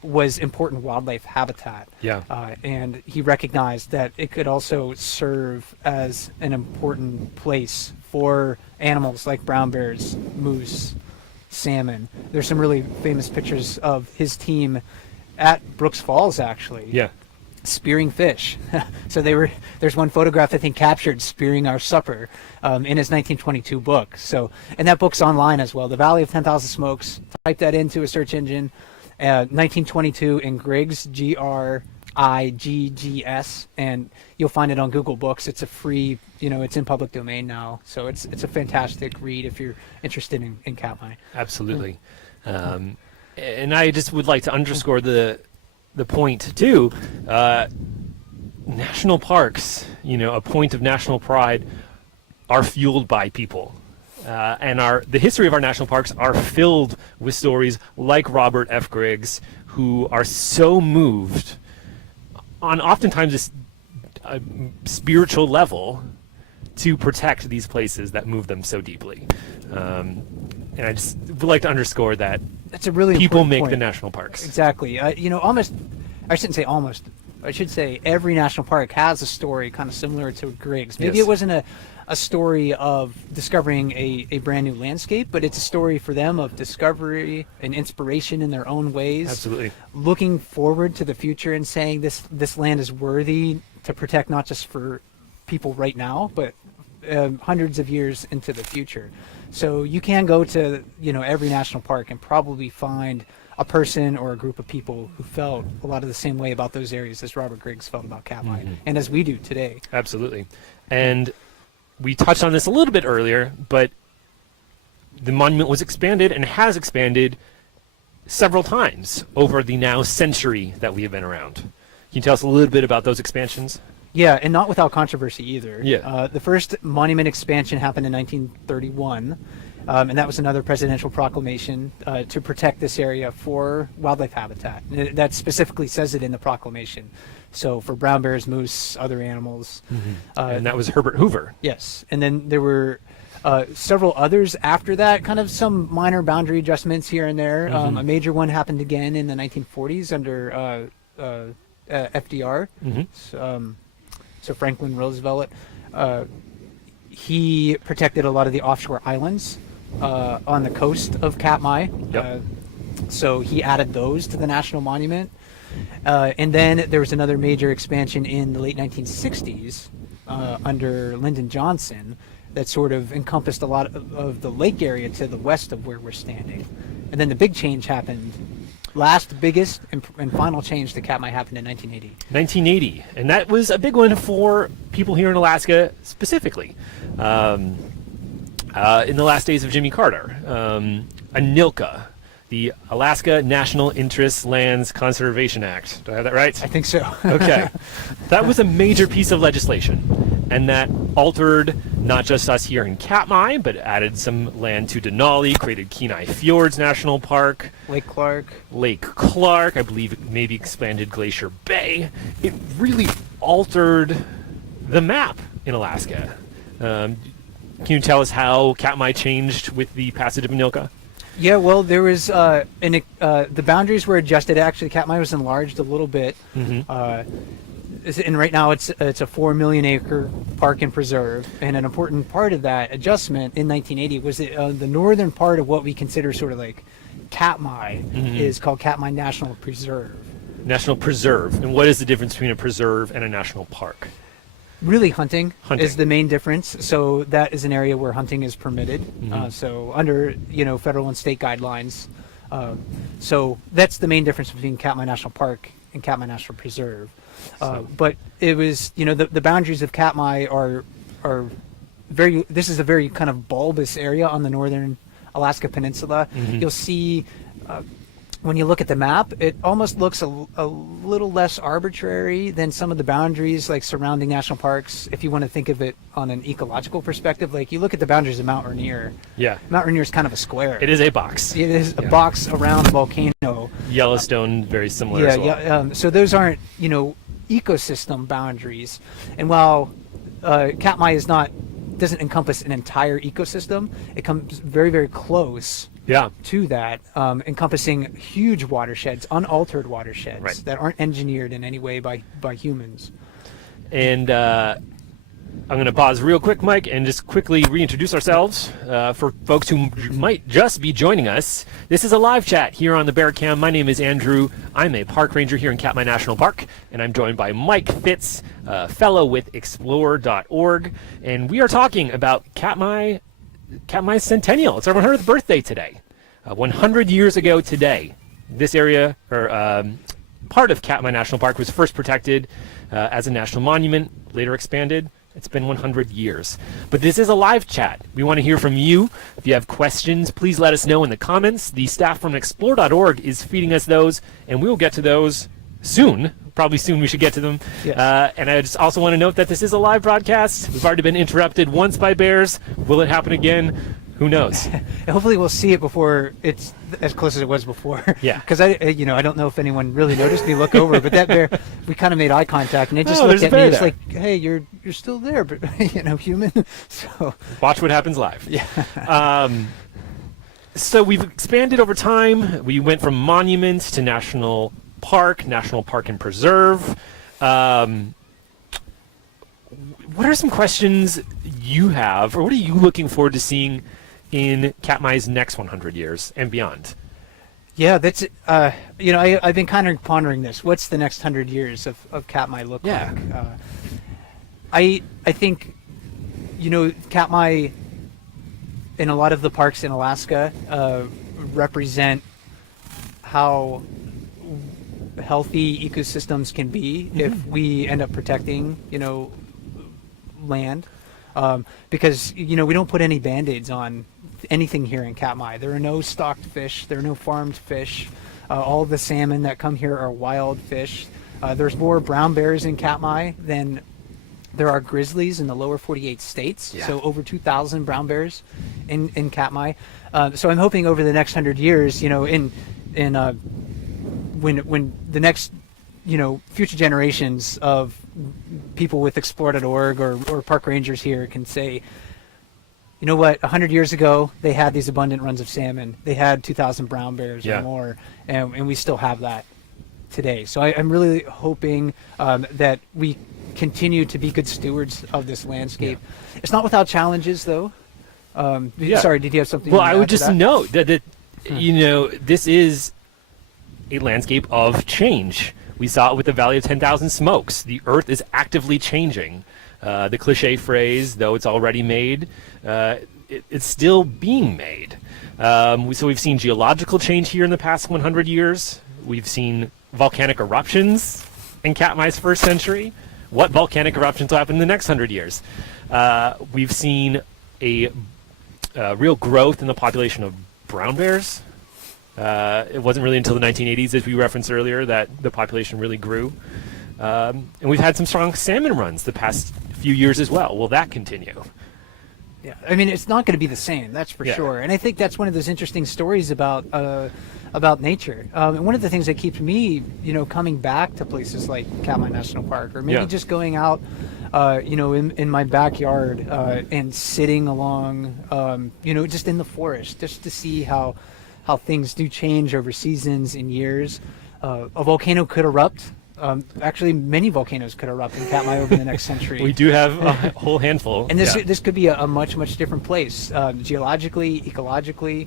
was important wildlife habitat. Yeah. And he recognized that it could also serve as an important place for animals like brown bears, moose, salmon. There's some really famous pictures of his team at Brooks Falls, actually, Yeah. spearing fish. So there's one photograph I think captured spearing our supper in his 1922 book. So, and that book's online as well. The Valley of 10,000 Smokes. Type that into a search engine. 1922 in Griggs, Griggs, and you'll find it on Google Books. It's a free, it's in public domain now. So it's a fantastic read if you're interested in Katmai. Absolutely. And I just would like to underscore the point too. National parks, a point of national pride, are fueled by people. And the history of our national parks are filled with stories like Robert F. Griggs, who are so moved on oftentimes this spiritual level to protect these places that move them so deeply. And I just would like to underscore that That's a really people important make point. the national parks. Exactly. Almost, I shouldn't say almost, I should say every national park has a story kind of similar to Griggs. Maybe Yes. it wasn't a story of discovering a brand new landscape, but it's a story for them of discovery and inspiration in their own ways. Absolutely. Looking forward to the future and saying this land is worthy to protect, not just for people right now, but hundreds of years into the future. So you can go to every national park and probably find a person or a group of people who felt a lot of the same way about those areas as Robert Griggs felt about Katmai, and as we do today. Absolutely. And we touched on this a little bit earlier, but the monument was expanded and has expanded several times over the now century that we have been around. Can you tell us a little bit about those expansions? Yeah, and not without controversy either. Yeah. The first monument expansion happened in 1931, and that was another presidential proclamation to protect this area for wildlife habitat. That specifically says it in the proclamation. So for brown bears, moose, other animals. And that was Herbert Hoover. Yes, and then there were several others after that, kind of some minor boundary adjustments here and there. A major one happened again in the 1940s under FDR. So Franklin Roosevelt. He protected a lot of the offshore islands on the coast of Katmai. Yep. So he added those to the national monument. And then there was another major expansion in the late 1960s under Lyndon Johnson that sort of encompassed a lot of the lake area to the west of where we're standing. And then the big change happened. Last biggest and final change to Katmai happened in 1980. 1980. And that was a big one for people here in Alaska specifically. In the last days of Jimmy Carter, ANILCA, the Alaska National Interest Lands Conservation Act. Do I have that right? I think so. Okay. That was a major piece of legislation, and that altered not just us here in Katmai, but added some land to Denali, created Kenai Fjords National Park, Lake Clark. Lake Clark, I believe it maybe expanded Glacier Bay. It really altered the map in Alaska. Can you tell us how Katmai changed with the passage of ANILCA? Yeah, well, there was the boundaries were adjusted. Actually, Katmai was enlarged a little bit, and right now it's a 4 million acre park and preserve. And an important part of that adjustment in 1980 was the northern part of what we consider sort of like Katmai is called Katmai National Preserve. National preserve. And what is the difference between a preserve and a national park? Really, hunting Hunting. is the main difference. So that is an area where hunting is permitted. So under federal and state guidelines. So that's the main difference between Katmai National Park and Katmai National Preserve. But it was the boundaries of Katmai are very. This is a very kind of bulbous area on the northern Alaska Peninsula. You'll see. When you look at the map, it almost looks a little less arbitrary than some of the boundaries like surrounding national parks. If you want to think of it on an ecological perspective, like you look at the boundaries of Mount Rainier. Yeah. Mount Rainier is kind of a square. It is a box. It is a box around a volcano. Yellowstone, very similar as well. Yeah. So those aren't ecosystem boundaries. And while Katmai doesn't encompass an entire ecosystem, it comes very, very close Yeah. to that, encompassing huge watersheds, unaltered watersheds Right. that aren't engineered in any way by humans. And I'm going to pause real quick, Mike, and just quickly reintroduce ourselves for folks who might just be joining us. This is a live chat here on the Bear Cam. My name is Andrew. I'm a park ranger here in Katmai National Park, and I'm joined by Mike Fitz, fellow with Explore.org, and we are talking about Katmai Centennial. It's our 100th birthday today. 100 years ago today, this area, or part of Katmai National Park, was first protected as a national monument, later expanded. It's been 100 years. But this is a live chat. We want to hear from you. If you have questions, please let us know in the comments. The staff from Explore.org is feeding us those, and we will get to those soon. Probably soon we should get to them. Yes. And I just also want to note that this is a live broadcast. We've already been interrupted once by bears. Will it happen again? Who knows? Hopefully we'll see it before it's as close as it was before. Yeah. Because I don't know if anyone really noticed me look over, but that bear, we kind of made eye contact, and it just looked there's a at me. bear It's there. like, hey, you're still there, but human. So Watch what happens live. yeah. So we've expanded over time. We went from monument to national park and preserve. What are some questions you have, or what are you looking forward to seeing in Katmai's next 100 years and beyond? Yeah, that's I've been kind of pondering this. What's the next 100 years of Katmai look Yeah. like? I think Katmai and a lot of the parks in Alaska represent how healthy ecosystems can be if we end up protecting land, because we don't put any band-aids on anything here in Katmai. There are no stocked fish, there are no farmed fish. All the salmon that come here are wild fish. There's more brown bears in Katmai than there are grizzlies in the lower 48 states. Yeah. So over 2,000 brown bears in Katmai. So I'm hoping over the next 100 years, when the next future generations of people with Explore.org or park rangers here can say, you know what, 100 years ago they had these abundant runs of salmon, they had 2,000 brown bears Yeah. or more, and we still have that today. So I'm really hoping that we continue to be good stewards of this landscape. It's not without challenges, though. Yeah. Sorry, did you have something? Well, you I wanna would add to just that? note that this is a landscape of change. We saw it with the Valley of 10,000 Smokes. The Earth is actively changing. The cliche phrase, though it's already made, it's still being made. So we've seen geological change here in the past 100 years. We've seen volcanic eruptions in Katmai's first century. What volcanic eruptions will happen in the next 100 years? We've seen a real growth in the population of brown bears. It wasn't really until the 1980s, as we referenced earlier, that the population really grew. And we've had some strong salmon runs the past few years as well. Will that continue? Yeah, I mean, it's not going to be the same, that's for Yeah. sure. And I think that's one of those interesting stories about nature. And one of the things that keeps me, coming back to places like Katmai National Park, or maybe Yeah. just going out, in my backyard and sitting along, just in the forest, just to see how things do change over seasons and years. A volcano could erupt. Actually, many volcanoes could erupt in Katmai over the next century. We do have a whole handful. And this Yeah. this could be a much different place, geologically, ecologically.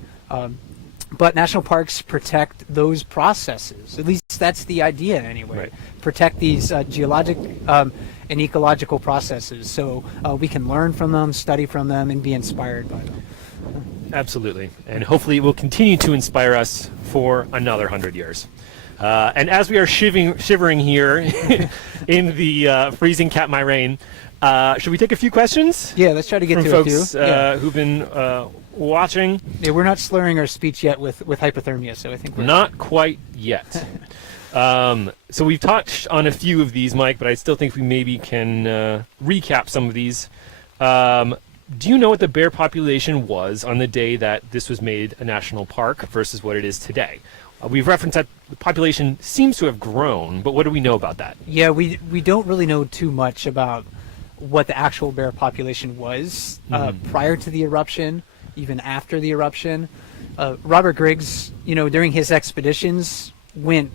But national parks protect those processes. At least that's the idea, anyway. Right. Protect these geologic and ecological processes, so we can learn from them, study from them, and be inspired by them. Absolutely. And hopefully it will continue to inspire us for another 100 years. And as we are shivering here in the freezing Katmai rain, should we take a few questions? Yeah, let's try to get from to folks a few. who've been watching? Yeah, we're not slurring our speech yet with hypothermia, so I think we're Not quite yet. So we've touched on a few of these, Mike, but I still think we maybe can recap some of these. Do you know what the bear population was on the day that this was made a national park versus what it is today? We've referenced that the population seems to have grown, but what do we know about that? Yeah, we don't really know too much about what the actual bear population was prior to the eruption, even after the eruption. Robert Griggs, during his expeditions, went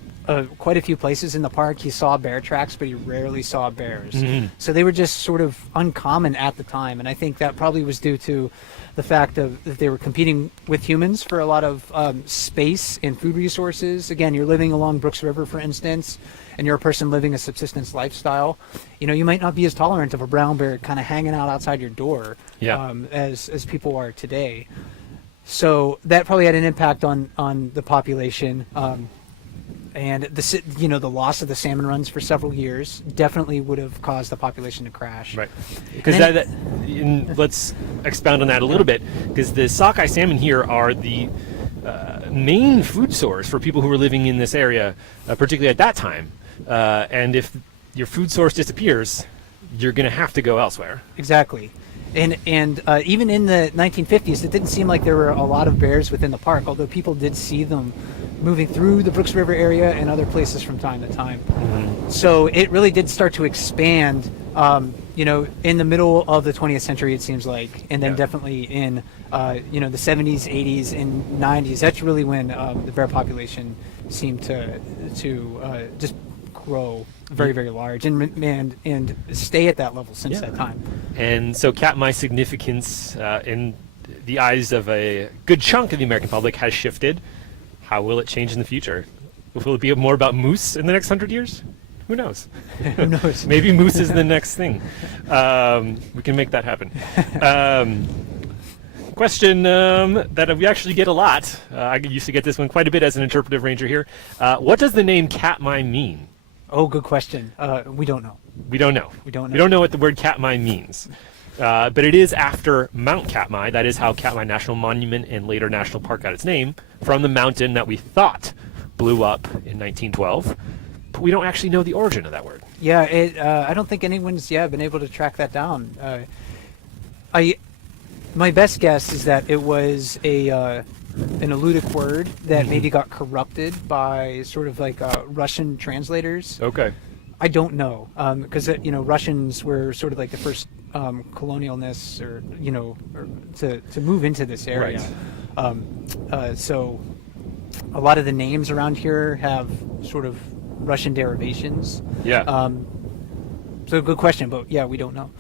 quite a few places in the park. He saw bear tracks, but he rarely saw bears. So they were just sort of uncommon at the time, and I think that probably was due to the fact that they were competing with humans for a lot of space and food resources. Again, you're living along Brooks River, for instance, and you're a person living a subsistence lifestyle. You might not be as tolerant of a brown bear kind of hanging out outside your door as people are today. So that probably had an impact on the population. And the loss of the salmon runs for several years definitely would have caused the population to crash. Right. Because let's expound on that a little bit, because the sockeye salmon here are the main food source for people who were living in this area, particularly at that time. And if your food source disappears, you're going to have to go elsewhere. Exactly. And even in the 1950s, it didn't seem like there were a lot of bears within the park, although people did see them moving through the Brooks River area and other places from time to time. So it really did start to expand, in the middle of the 20th century, it seems like, and then definitely in, the 70s, 80s, and 90s. That's really when the bear population seemed to just grow very, very large and stay at that level since that time. And so Katmai's significance in the eyes of a good chunk of the American public has shifted. How will it change in the future? Will it be more about moose in the next 100 years? Who knows? Who knows? Maybe moose is the next thing. We can make that happen. Question that we actually get a lot. I used to get this one quite a bit as an interpretive ranger here. What does the name Katmai mean? Oh, good question. We don't know. We don't know. We don't know. We don't know what the word Katmai means. But it is after Mount Katmai. That is how Katmai National Monument and later National Park got its name, from the mountain that we thought blew up in 1912. But we don't actually know the origin of that word. Yeah, I don't think anyone's been able to track that down. My best guess is that it was an eludic word that maybe got corrupted by sort of like Russian translators. Okay. I don't know, because Russians were sort of like the first colonialness, or to move into this area. Right. So a lot of the names around here have sort of Russian derivations. Yeah. So good question, but we don't know.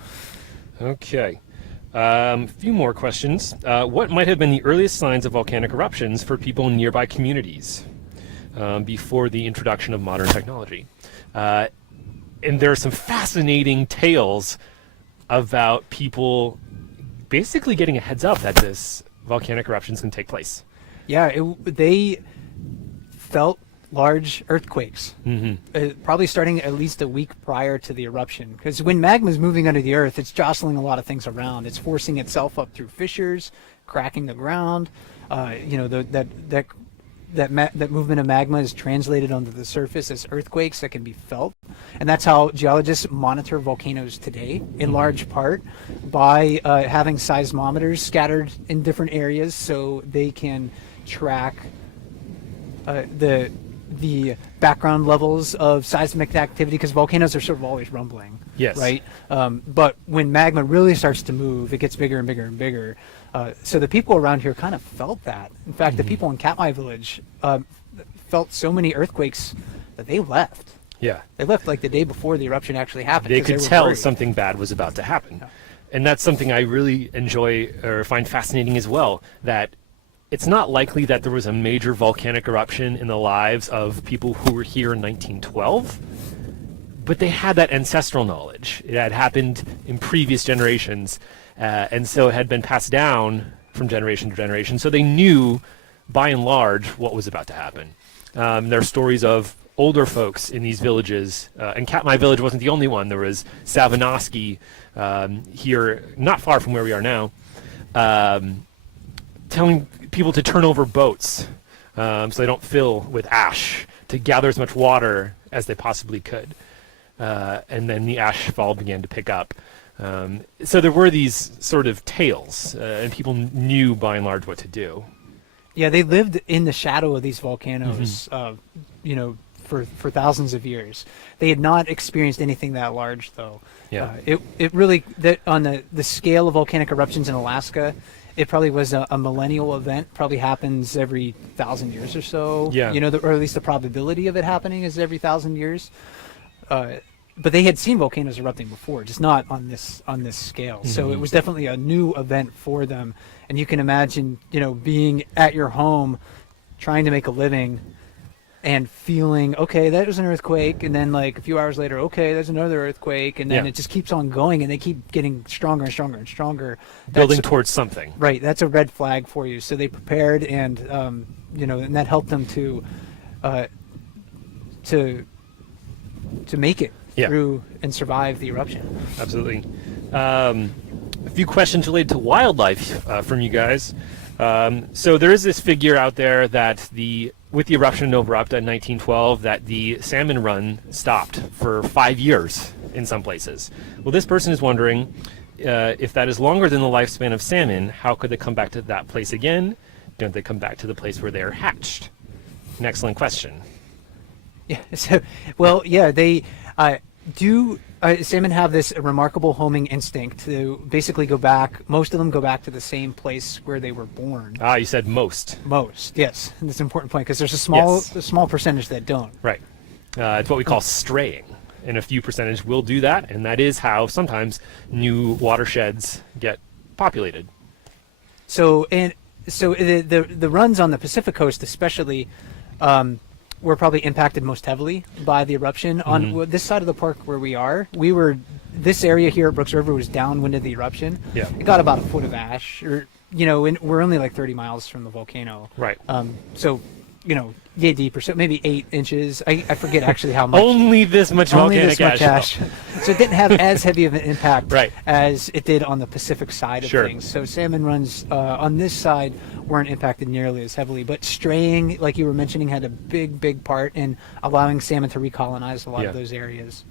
Okay. A few more questions. What might have been the earliest signs of volcanic eruptions for people in nearby communities before the introduction of modern technology? And there are some fascinating tales about people basically getting a heads up that this volcanic eruptions can take place. Yeah, they felt large earthquakes, probably starting at least a week prior to the eruption. Because when magma is moving under the earth, it's jostling a lot of things around. It's forcing itself up through fissures, cracking the ground. That movement of magma is translated onto the surface as earthquakes that can be felt. And that's how geologists monitor volcanoes today, in large part by having seismometers scattered in different areas so they can track the background levels of seismic activity, because volcanoes are sort of always rumbling. Yes. Right? But when magma really starts to move, it gets bigger and bigger and bigger. So the people around here kind of felt that. In fact, the people in Katmai Village felt so many earthquakes that they left. Yeah. They left like the day before the eruption actually happened. They could tell worried. something bad was about to happen. Yeah. And that's something I really enjoy or find fascinating as well, that it's not likely that there was a major volcanic eruption in the lives of people who were here in 1912, but they had that ancestral knowledge. It had happened in previous generations, and so it had been passed down from generation to generation, so they knew, by and large, what was about to happen. There are stories of older folks in these villages, and Katmai village wasn't the only one. There was Savanoski here, not far from where we are now, telling people to turn over boats so they don't fill with ash, to gather as much water as they possibly could. And then the ashfall began to pick up. So there were these sort of tales, and people knew by and large what to do. Yeah, they lived in the shadow of these volcanoes, you know, for thousands of years. They had not experienced anything that large, though. Yeah. It really, on the scale of volcanic eruptions in Alaska, it probably was a millennial event. Probably happens every 1,000 years or so. Yeah. You know, or at least the probability of it happening is every 1,000 years. But they had seen volcanoes erupting before, just not on this scale. So it was definitely a new event for them. And you can imagine, you know, being at your home, trying to make a living, and feeling, okay, that was an earthquake, and then like a few hours later, okay, there's another earthquake, and then it just keeps on going, and they keep getting stronger and stronger and stronger. Building towards something. Right, that's a red flag for you. So they prepared, and you know, and that helped them to make it through and survive the eruption. Absolutely. A few questions related to wildlife from you guys. So there is this figure out there that with the eruption of Nova Upta in 1912, that the salmon run stopped for 5 years in some places. Well, this person is wondering if that is longer than the lifespan of salmon, how could they come back to that place again? Don't they come back to the place where they are hatched? An excellent question. Yeah. So, well, yeah, they do. Salmon have this remarkable homing instinct to basically go back. Most of them go back to the same place where they were born. Ah, you said most. Most, yes. And that's an important point because there's a small percentage that don't. Right. It's what we call straying, and a few percentage will do that, and that is how sometimes new watersheds get populated. So the runs on the Pacific coast, especially, were probably impacted most heavily by the eruption. On this side of the park where we are, this area here at Brooks River was downwind of the eruption. Yeah. It got about a foot of ash, or, you know, and we're only like 30 miles from the volcano. Right. So, you know, yay deep or so, maybe 8 inches. I forget actually how much. Only this much volcanic ash. So it didn't have as heavy of an impact Right. as it did on the Pacific side of things. So salmon runs on this side weren't impacted nearly as heavily, but straying, like you were mentioning, had a big part in allowing salmon to recolonize a lot of those areas.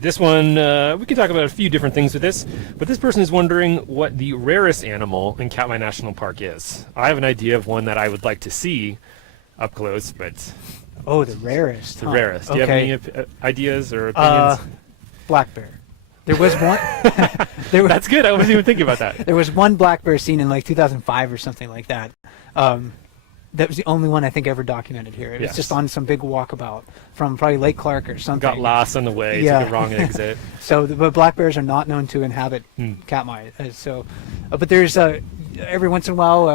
This one, we can talk about a few different things with this, but this person is wondering what the rarest animal in Katmai National Park is. I have an idea of one that I would like to see up close, but... Oh, the rarest. The rarest. Do you have any ideas or opinions? Black bear. There was one. That's good. I wasn't even thinking about that. There was one black bear seen in like 2005 or something like that. That was the only one I think ever documented here. It was just on some big walkabout from probably Lake Clark or something. Got lost on the way, took a wrong exit. So, but black bears are not known to inhabit Katmai. But there's every once in a while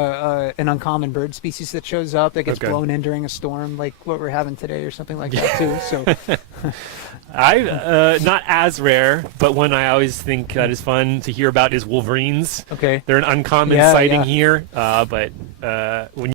an uncommon bird species that shows up that gets blown in during a storm, like what we're having today or something like that too. So. Not as rare, but one I always think that is fun to hear about is wolverines. Okay. They're an uncommon sighting here, but when